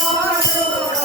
books